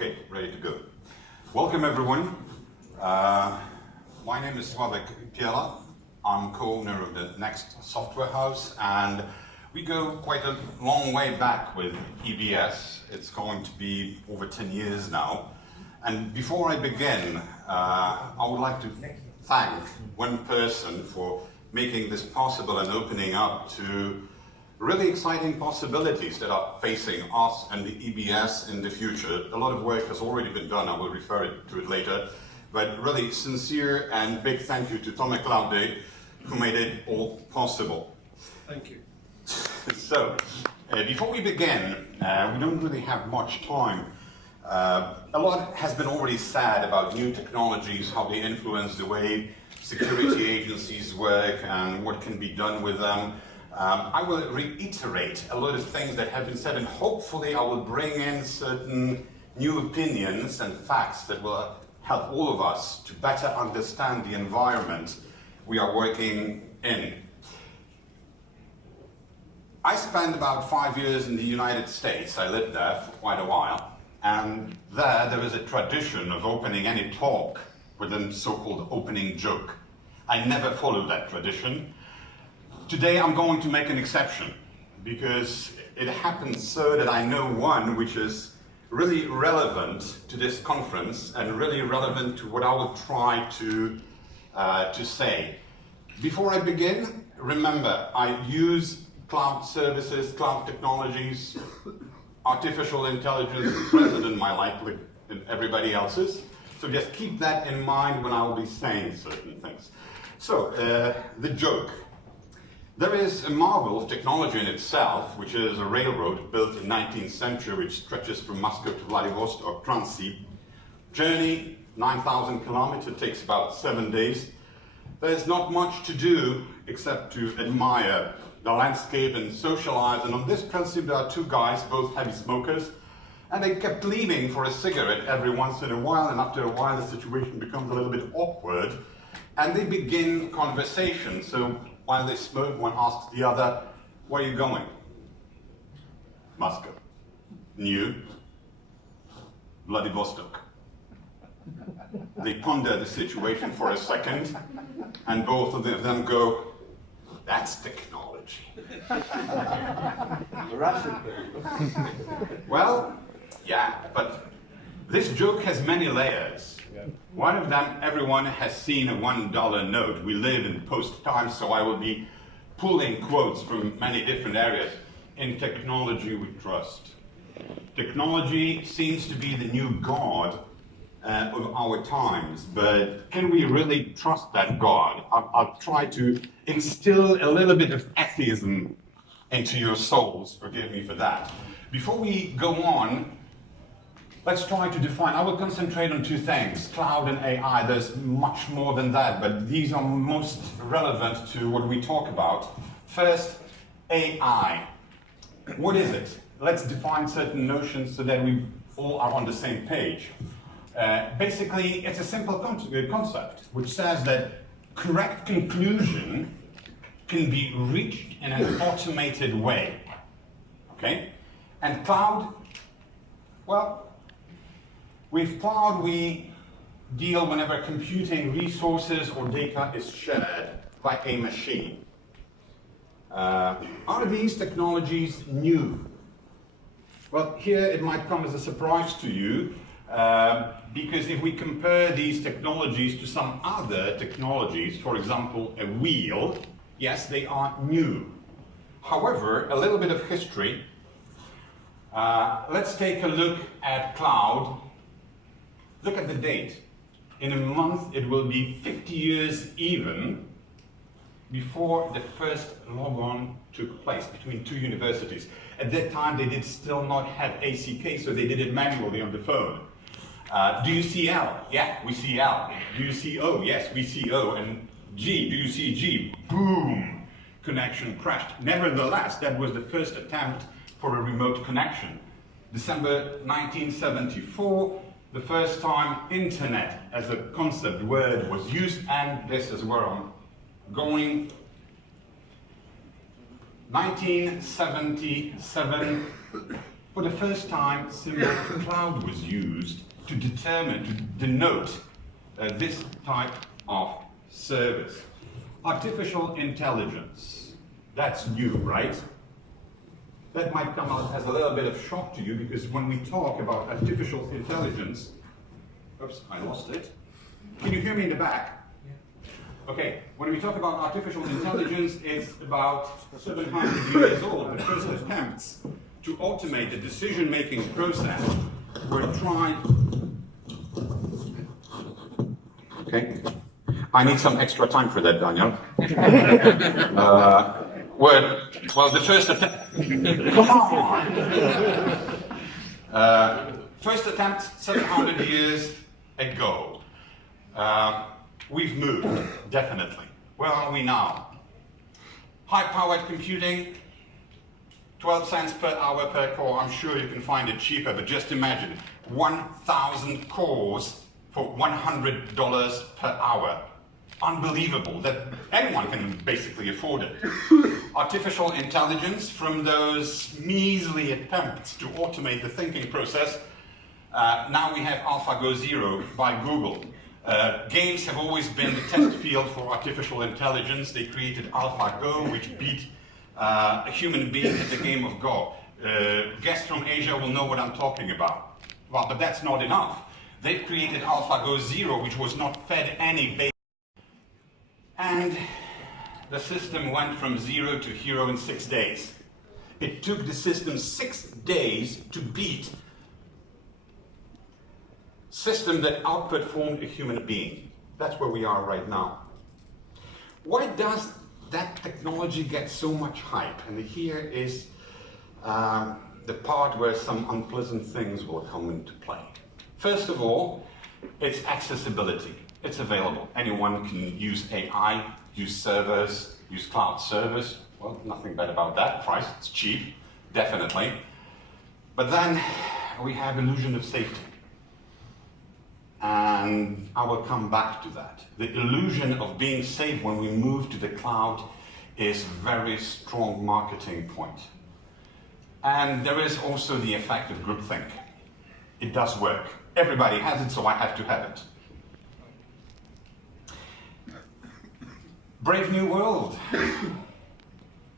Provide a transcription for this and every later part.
Okay, ready to go. Welcome everyone. My name is Sławek Piela. I'm co-owner of the Next software house, and we go quite a long way back with EBS. It's going to be over 10 years now. And before I begin, I would like to thank one person for making this possible and opening up to really exciting possibilities that are facing us and the EBS in the future. A lot of work has already been done. I will refer to it later. But really sincere and big thank you to Tomek Laude, who made it all possible. Thank you. So, before we begin, we don't really have much time. A lot has been already said about new technologies, how they influence the way security agencies work and what can be done with them. I will reiterate a lot of things that have been said, and hopefully I will bring in certain new opinions and facts that will help all of us to better understand the environment we are working in. I spent about 5 years in the United States. I lived there for quite a while. And there is a tradition of opening any talk with a so-called opening joke. I never followed that tradition. Today I'm going to make an exception, because it happens so that I know one which is really relevant to this conference and really relevant to what I will try to say. Before I begin, remember, I use cloud services, cloud technologies, artificial intelligence is present in my life like everybody else's. So just keep that in mind when I will be saying certain things. So, the joke. There is a marvel of technology in itself, which is a railroad built in the 19th century, which stretches from Moscow to Vladivostok, Transsib. Journey, 9,000 kilometers, takes about 7 days. There's not much to do except to admire the landscape and socialize. And on this Transsib, there are two guys, both heavy smokers, and they kept leaving for a cigarette every once in a while, and after a while the situation becomes a little bit awkward, and they begin conversation. So while they smoke, one asks the other, "Where are you going?" "Moscow." "New?" "Vladivostok." They ponder the situation for a second, and both of them go, "That's technology." Well, yeah, but this joke has many layers. One of them, everyone has seen a $1 note. We live in post times, so I will be pulling quotes from many different areas. In technology we trust. Technology seems to be the new god of our times, but can we really trust that god? I'll try to instill a little bit of atheism into your souls, forgive me for that. Before we go on, let's try to define. I will concentrate on two things, cloud and AI. There's much more than that, but these are most relevant to what we talk about. First, AI. What is it? Let's define certain notions so that we all are on the same page. Basically, it's a simple concept, which says that correct conclusion can be reached in an automated way. Okay? And cloud, well, with cloud, we deal whenever computing resources or data is shared by a machine. Are these technologies new? Well, here it might come as a surprise to you, because if we compare these technologies to some other technologies, for example, a wheel, yes, they are new. However, a little bit of history. Let's take a look at cloud. Look at the date. In a month, it will be 50 years even before the first logon took place between two universities. At that time, they did still not have ACK, so they did it manually on the phone. Do you see L? Yeah, we see L. Do you see O? Yes, we see O. And G, do you see G? Boom! Connection crashed. Nevertheless, that was the first attempt for a remote connection. December 1974, the first time internet as a concept word was used, and this is where I'm going. 1977, For the first time, symbol of cloud was used to denote this type of service. Artificial intelligence. That's new, right? That might come out as a little bit of shock to you, because when we talk about artificial intelligence, oops, I lost it. Can you hear me in the back? Okay, when we talk about artificial intelligence, it's about 700 years old. The first attempts to automate the decision-making process were tried. Okay, I need some extra time for that, Daniel. Well, the first attempt. Come on. First attempt 700 years ago. We've moved, definitely. Where are we now? High-powered computing, 12 cents per hour per core. I'm sure you can find it cheaper, but just imagine 1,000 cores for $100 per hour. Unbelievable that anyone can basically afford it. Artificial intelligence, from those measly attempts to automate the thinking process, now we have AlphaGo Zero by Google. Games have always been the test field for artificial intelligence. They created AlphaGo, which beat a human being at the game of Go. Guests from Asia will know what I'm talking about. Well, but that's not enough. They've created AlphaGo Zero, which was not fed any base. And the system went from 0 to hero in 6 days. It took the system 6 days to beat system that outperformed a human being. That's where we are right now. Why does that technology get so much hype? And here is the part where some unpleasant things will come into play. First of all, it's accessibility. It's available. Anyone can use AI, use servers, use cloud servers. Well, nothing bad about that. Price, it's cheap, definitely. But then we have illusion of safety. And I will come back to that. The illusion of being safe when we move to the cloud is a very strong marketing point. And there is also the effect of groupthink. It does work. Everybody has it, so I have to have it. Brave New World,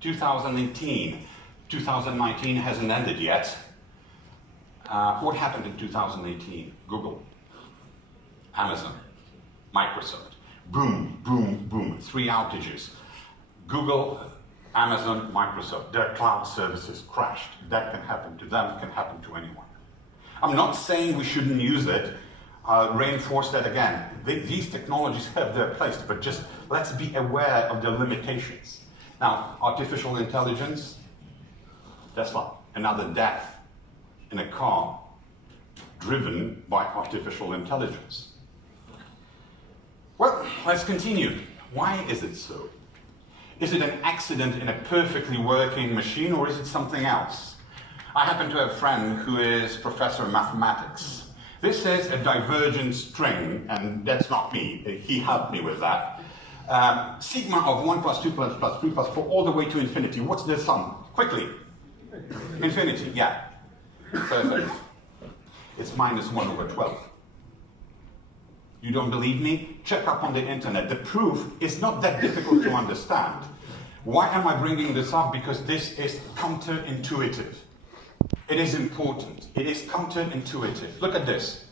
2018. 2019 hasn't ended yet. What happened in 2018? Google, Amazon, Microsoft. Boom, boom, boom. 3 outages. Google, Amazon, Microsoft, their cloud services crashed. That can happen to them, can happen to anyone. I'm not saying we shouldn't use it. I'll reinforce that again. These technologies have their place, but just let's be aware of their limitations. Now, artificial intelligence, Tesla, another death in a car driven by artificial intelligence. Well, let's continue. Why is it so? Is it an accident in a perfectly working machine, or is it something else? I happen to have a friend who is professor of mathematics. This is a divergent string, and that's not me. He helped me with that. Sigma of 1 plus 2 plus 3 plus 4 all the way to infinity. What's the sum? Quickly. Infinity, yeah. Perfect. It's minus 1 over 12. You don't believe me? Check up on the internet. The proof is not that difficult to understand. Why am I bringing this up? Because this is counterintuitive. It is important. It is counterintuitive. Look at this.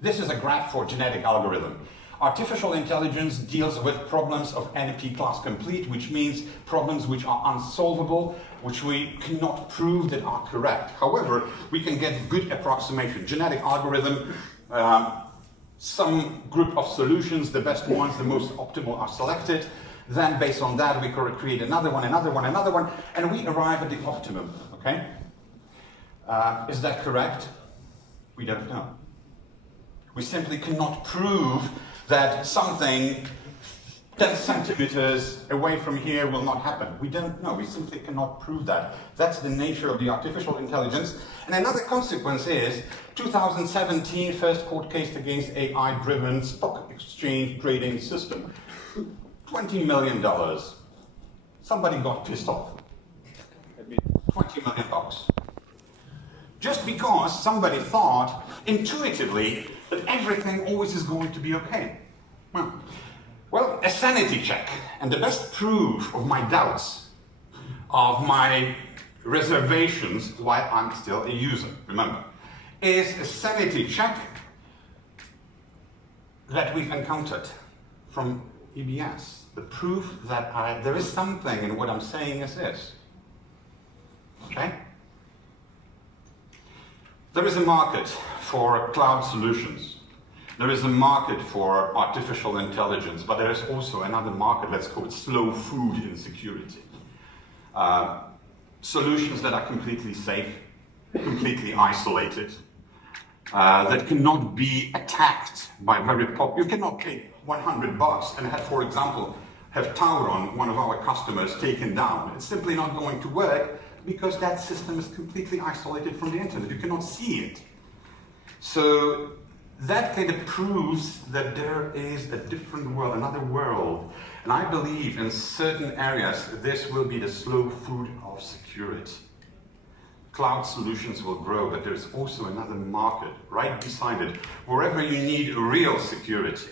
This is a graph for genetic algorithm. Artificial intelligence deals with problems of NP class complete, which means problems which are unsolvable, which we cannot prove that are correct. However, we can get good approximation. Genetic algorithm, some group of solutions, the best ones, the most optimal are selected. Then based on that, we could create another one, and we arrive at the optimum, okay? Is that correct? We don't know. We simply cannot prove that something 10 centimeters away from here will not happen. We don't know. We simply cannot prove that. That's the nature of the artificial intelligence. And another consequence is 2017 first court case against AI-driven stock exchange trading system. $20 million. Somebody got pissed off. $20 million. Just because somebody thought intuitively that everything always is going to be okay. Well, a sanity check, and the best proof of my doubts, of my reservations, why I'm still a user, remember, is a sanity check that we've encountered from EBS. The proof that there is something in what I'm saying is this. Okay? There is a market for cloud solutions. There is a market for artificial intelligence, but there is also another market, let's call it slow food insecurity. Solutions that are completely safe, completely isolated, that cannot be attacked by you cannot pay $100 and have, for example, have Tauron, one of our customers, taken down. It's simply not going to work because that system is completely isolated from the internet. You cannot see it. So that kind of proves that there is a different world, another world. And I believe in certain areas this will be the slow food of security. Cloud solutions will grow, but there's also another market right beside it. Wherever you need real security,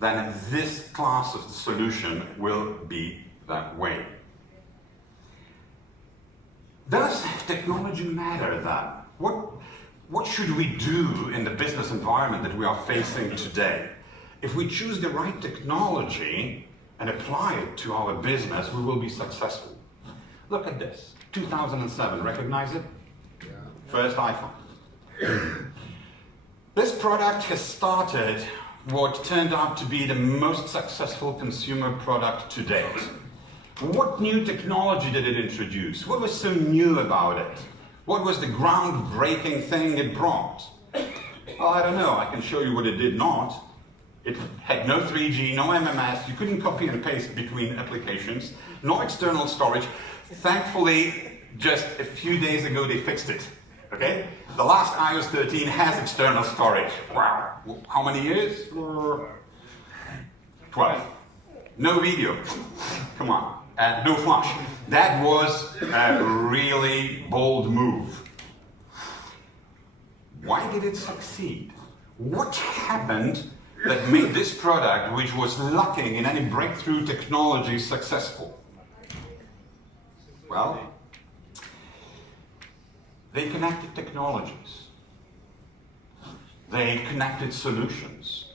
then this class of the solution will be that way. Does technology matter then? What should we do in the business environment that we are facing today? If we choose the right technology and apply it to our business, we will be successful. Look at this. 2007, recognize it? Yeah. First iPhone. This product has started what turned out to be the most successful consumer product to date. What new technology did it introduce? What was so new about it? What was the groundbreaking thing it brought? Well, I don't know. I can show you what it did not. It had no 3G, no MMS. You couldn't copy and paste between applications. No external storage. Thankfully, just a few days ago, they fixed it. Okay? The last iOS 13 has external storage. Wow. How many years? 12. No video. Come on. No flash. That was a really bold move. Why did it succeed? What happened that made this product, which was lacking in any breakthrough technology, successful? Well, they connected technologies. They connected solutions.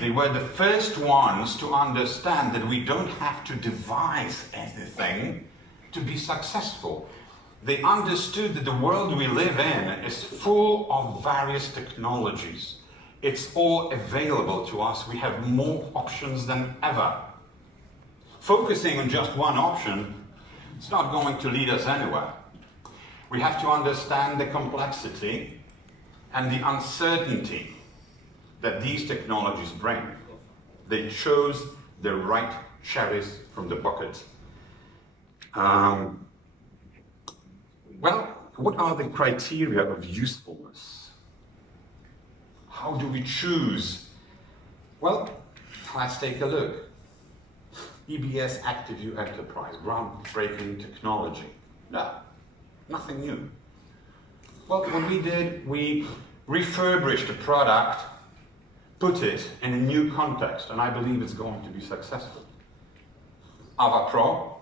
They were the first ones to understand that we don't have to devise anything to be successful. They understood that the world we live in is full of various technologies. It's all available to us. We have more options than ever. Focusing on just one option is not going to lead us anywhere. We have to understand the complexity and the uncertainty that these technologies bring. They chose the right cherries from the bucket. Well, what are the criteria of usefulness? How do we choose? Well, let's take a look. EBS ActiveView Enterprise, groundbreaking technology. No, nothing new. Well, what we did, we refurbished the product, put it in a new context, and I believe it's going to be successful. Ava Pro.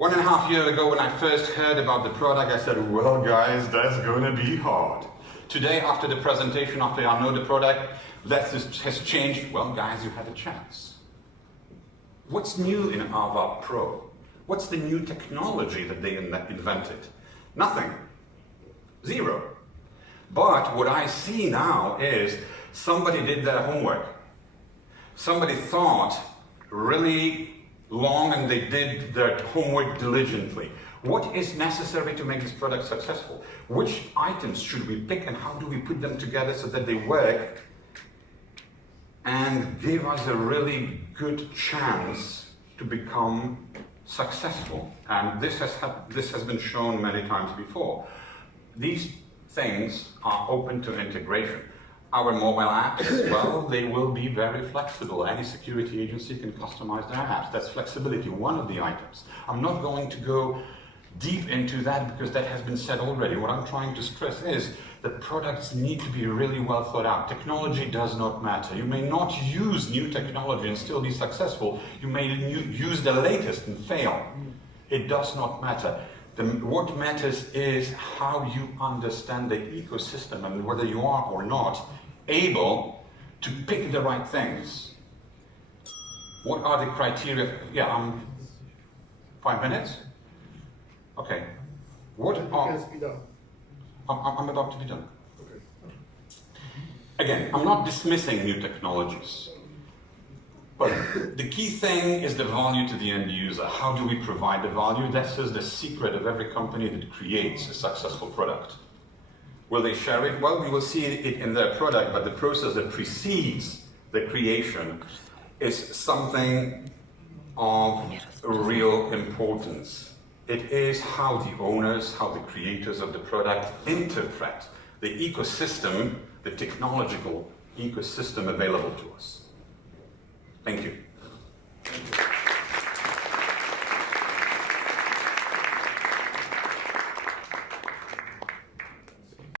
1.5 years ago, when I first heard about the product, I said, well, guys, that's going to be hard. Today, after the presentation, after I know the product, that has changed. Well, guys, you have a chance. What's new in Ava Pro? What's the new technology that they invented? Nothing. Zero. But what I see now is somebody did their homework. Somebody thought really long and they did their homework diligently. What is necessary to make this product successful? Which items should we pick and how do we put them together so that they work and give us a really good chance to become successful? And this has been shown many times before. These things are open to integration. Our mobile apps, well, they will be very flexible. Any security agency can customize their apps. That's flexibility, one of the items. I'm not going to go deep into that because that has been said already. What I'm trying to stress is that products need to be really well thought out. Technology does not matter. You may not use new technology and still be successful. You may use the latest and fail. It does not matter. What matters is how you understand the ecosystem and whether you are or not able to pick the right things. What are the criteria? Yeah, 5 minutes? Okay. What are... I'm about to be done. Okay. Again, I'm not dismissing new technologies. But the key thing is the value to the end user. How do we provide the value? This is the secret of every company that creates a successful product. Will they share it? Well, we will see it in their product, but the process that precedes the creation is something of real importance. It is how the owners, how the creators of the product interpret the ecosystem, the technological ecosystem available to us. Thank you.